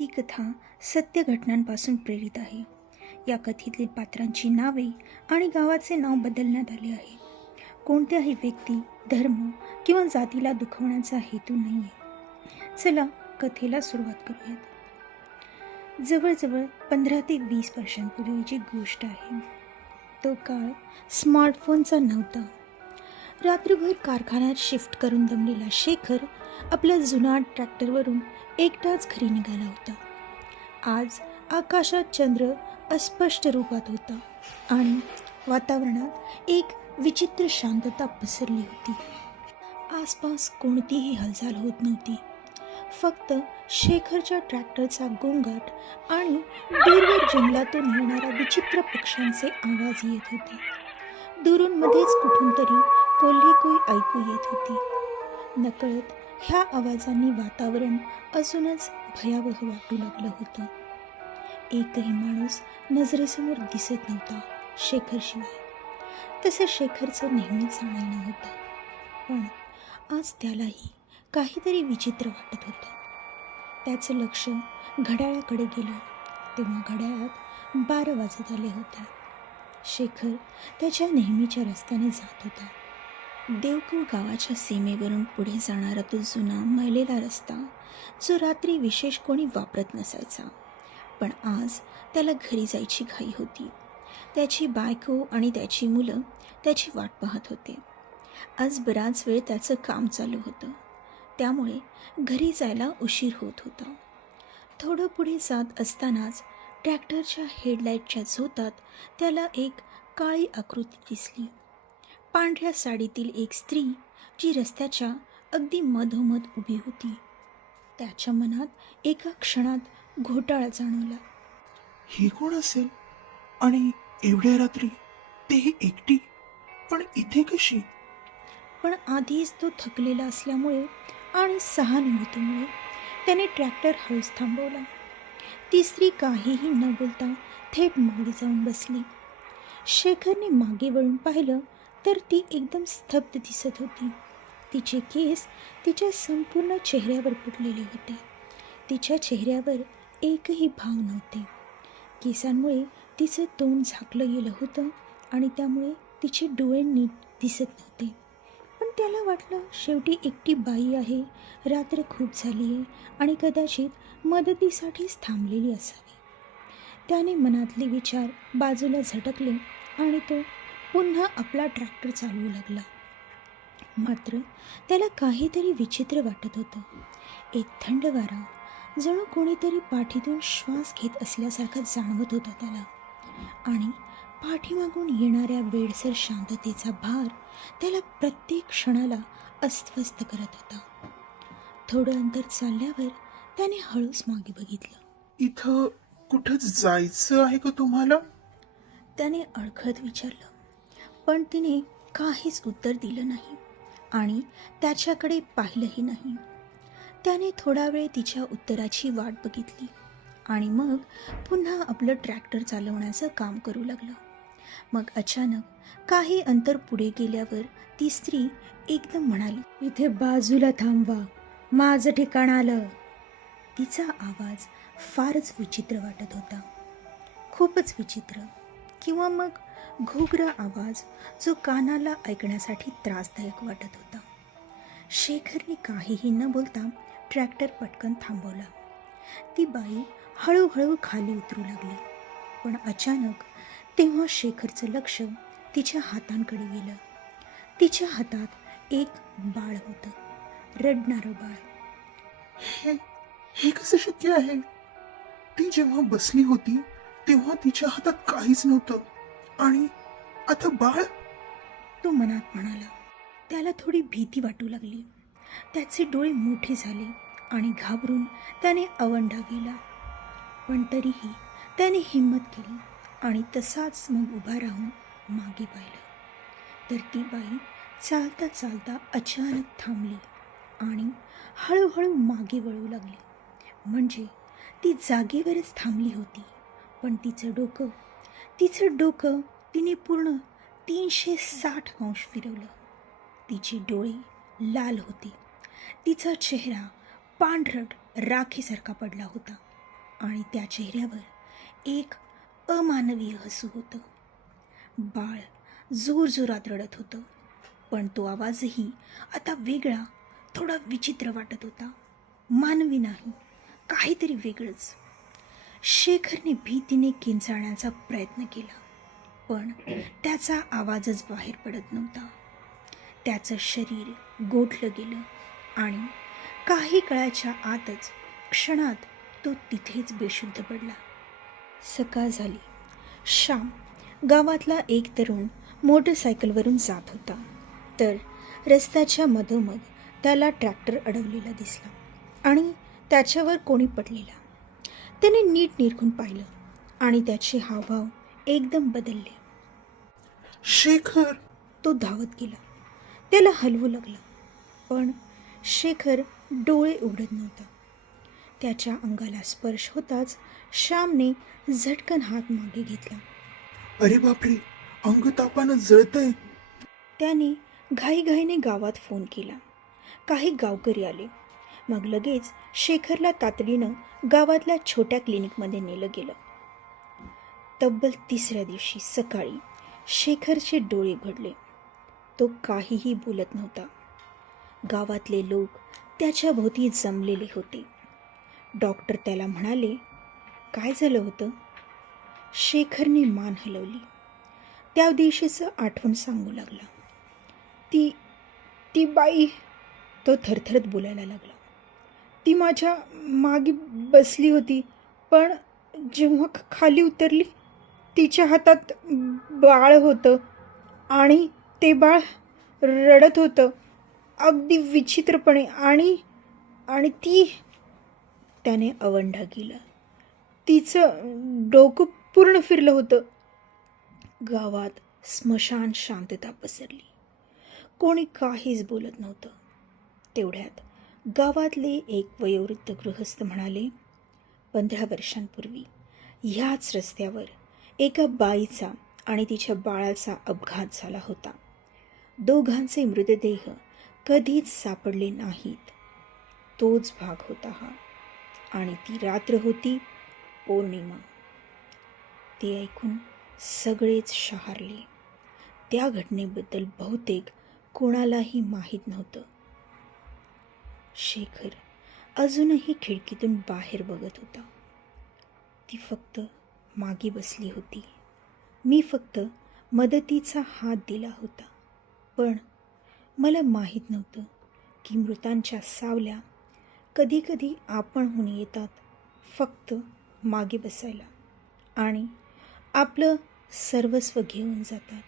ही कथा सत्य घटनांपासून प्रेरित आहे. या कथेतील पात्रांची नावे आणि गावाचे नाव बदलण्यात आले आहे. कोणत्याही व्यक्ती, धर्म किंवा जातीला दुखवण्याचा हेतू नाही आहे. चला कथेला सुरुवात करूयात. जवळजवळ 15 ते 20 वर्षांपूर्वीची गोष्ट आहे. तो काळ स्मार्टफोनचा नव्हता. रात्रभर कारखान्यात शिफ्ट करून दमलेला शेखर आपल्या जुनाट ट्रॅक्टरवरून एकटाच घरी निघाला होता. आज आकाशात चंद्र अस्पष्ट रूपात होता आणि वातावरणात एक विचित्र शांतता पसरली होती. आसपास कोणतीही हालचाल होत नव्हती. फक्त शेखरच्या ट्रॅक्टरचा गोंगाट आणि दूरवर जंगलातून येणाऱ्या विचित्र पक्ष्यांचे आवाज येत होते. दुरून मध्येच कुठून तरी कोल्हेकुई ऐकू येत होती. नकळत ह्या आवाजांनी वातावरण अजूनच भयावह वाटू लागलं होतं. एकही माणूस नजरेसमोर दिसत नव्हता शेखरशिवाय. तसं शेखरचं नेहमीच जाणं होतं. पण आज त्यालाही काहीतरी विचित्र वाटत होतं. त्याचं लक्ष घड्याळाकडे गेलं तेव्हा घड्याळात 12 वाजत आले होते. शेखर त्याच्या नेहमीच्या रस्त्याने जात होता. देवकुळ गावाच्या सीमेवरून पुढे जाणारा तो जुना मैलेला रस्ता, जो रात्री विशेष कोणी वापरत नसायचा. पण आज त्याला घरी जायची घाई होती. त्याची बायको आणि त्याची मुलं त्याची वाट पाहत होते. आज बराच वेळ त्याचं काम चालू होतं, त्यामुळे घरी जायला उशीर होत होता. थोडं पुढे जात असतानाच ट्रॅक्टरच्या हेडलाईटच्या झोतात त्याला एक काळी आकृती दिसली. पांढऱ्या साडीतील एक स्त्री, जी रस्त्याच्या अगदी मधोमध उभी होती. त्याच्या मनात एका क्षणात घोटाळा जाणवला. ही कोण असेल? आणि एवढ्या रात्री तेही एकटी? पण इथे कशी? पण आधीच तो थकलेला असल्यामुळे आणि सहानुभूतीमुळे त्याने ट्रॅक्टर हळूच थांबवला. ती स्त्री काहीही न बोलता थेट मागे जाऊन बसली. शेखरने मागे वळून पाहिलं तर ती एकदम स्तब्ध दिसत होती. तिचे केस तिच्या संपूर्ण चेहऱ्यावर पडलेले होते. तिच्या चेहऱ्यावर एकही भाव नव्हते. केसांमुळे तिचं तोंड झाकलं गेलं होतं आणि त्यामुळे तिचे डोळे नीट दिसत नव्हते. पण त्याला वाटलं शेवटी एकटी बाई आहे, रात्र खूप झाली आहे आणि कदाचित मदतीसाठीच थांबलेली असावी. त्याने मनातले विचार बाजूला झटकले आणि तो पुन्हा आपला ट्रॅक्टर चालवू लागला. मात्र त्याला काहीतरी विचित्र वाटत होतं. एक थंड वारा, जणू कोणीतरी पाठीतून श्वास घेत असल्यासारखा जाणवत होता त्याला. आणि पाठीमागून येणाऱ्या वेडसर शांततेचा भार त्याला प्रत्येक क्षणाला अस्वस्थ करत होता. थोडं अंतर चालल्यावर त्याने हळूच मागे बघितलं. इथं कुठं जायचं आहे का तुम्हाला? त्याने अडखळत विचारलं. पण तिने काहीच उत्तर दिलं नाही आणि त्याच्याकडे पाहिलंही नाही. त्याने थोडा वेळ तिच्या उत्तराची वाट बघितली आणि मग पुन्हा आपलं ट्रॅक्टर चालवण्याचं काम करू लागलं. मग अचानक काही अंतर पुढे गेल्यावर ती स्त्री एकदम म्हणाली, "इथे बाजूला थांबवा, माझं ठिकाण आलं." तिचा आवाज फारच विचित्र वाटत होता. खूपच विचित्र, किंवा मग घुगरा आवाज, जो कानाला ऐकण्यासाठी त्रासदायक वाटत होता. शेखरने काहीही न बोलता ट्रॅक्टर पटकन थांबवला. ती बाई हळूहळू खाली उतरू लागली. पण अचानक तेव्हा शेखरचं लक्ष तिच्या हातांकडे गेलं. तिच्या हातात एक बाळ होतं, रडणारं बाळ. हे हे कसं शक्य आहे? ती जेव्हा बसली होती तेव्हा तिच्या हातात काहीच नव्हतं, आणि आता बाळ? तो मनात म्हणाला. त्याला थोडी भीती वाटू लागली. त्याचे डोळे मोठे झाले आणि घाबरून त्याने आवंढा गेला. पण तरीही त्याने हिंमत केली आणि तसाच मग उभा राहून मागे पाहिलं. तर ती बाई चालता चालता अचानक थांबली आणि हळूहळू मागे वळू लागली. म्हणजे ती जागेवरच थांबली होती, पण तिचं डोकं तिने पूर्ण 360 अंश फिरवलं. तिची डोळे लाल होती. तिचा चेहरा पांढरट राखेसारखा पडला होता आणि त्या चेहऱ्यावर एक अमानवीय हसू होतं. बाळ जोरजोरात रडत होतं, पण तो आवाजही आता वेगळा, थोडा विचित्र वाटत होता. मानवी नाही, काहीतरी वेगळंच. शेखरने भीतीने किंचाळण्याचा प्रयत्न केला, पण त्याचा आवाजच बाहेर पडत नव्हता. त्याचं शरीर गोठलं गेलं आणि काही काळाच्या आतच क्षणात तो तिथेच बेशुद्ध पडला. सकाळ झाली. श्याम, गावातला एक तरुण मोटरसायकलवरून जात होता, तर रस्त्याच्या मधोमध त्याला ट्रॅक्टर अडवलेला दिसला आणि त्याच्यावर कोणी पडलेला. त्याने नीट निरखून पाहिलं आणि त्याचे हावभाव एकदम बदलले. शेखर! तो धावत गेला, त्याला हलवू लागला, पण शेखर डोळे उघडत नव्हता. त्याच्या अंगाला स्पर्श होताच श्यामने झटकन हात मागे घेतला. अरे बापरे, अंग तापानं जळतंय. त्याने घाईघाईने गावात फोन केला. काही गावकरी आले. मग लगेच शेखरला तातडीनं गावातल्या छोट्या क्लिनिकमध्ये नेलं गेलं. तब्बल 3ऱ्या दिवशी सकाळी शेखरचे डोळे उघडले. तो काहीही बोलत नव्हता. गावातले लोक त्याच्या भोवती जमलेले होते. डॉक्टर त्याला म्हणाले, काय झालं होतं? शेखरने मान हलवली. त्या दिवशीचं आठवण सांगू लागला. ती बाई, तो थरथरत बोलायला लागला. ती माझ्या मागे बसली होती, पण जेव्हा खाली उतरली तिच्या हातात बाळ होतं आणि ते बाळ रडत होतं अगदी विचित्रपणे आणि ती, त्याने अवंढा केला. तिचं डोकं पूर्ण फिरलं होतं. गावात स्मशान शांतता पसरली. कोणी काहीच बोलत नव्हतं. तेवढ्यात गावातले एक वयोवृद्ध गृहस्थ म्हणाले, 15 वर्षांपूर्वी ह्याच रस्त्यावर एका बाईचा आणि तिच्या बाळाचा अपघात झाला होता. दोघांचे मृतदेह कधीच सापडले नाहीत. तोच भाग होता हा, आणि ती रात्र होती पौर्णिमा. ते ऐकून सगळेच शहारले. त्या घटनेबद्दल बहुतेक कोणालाही माहीत नव्हतं. शेखर अजूनही खिडकीतून बाहेर बघत होता. ती फक्त मागे बसली होती. मी फक्त मदतीचा हात दिला होता, पण मला माहीत नव्हतं की मृतांच्या सावल्या कधीकधी आपणहून येतात, फक्त मागे बसायला, आणि आपलं सर्वस्व घेऊन जातात.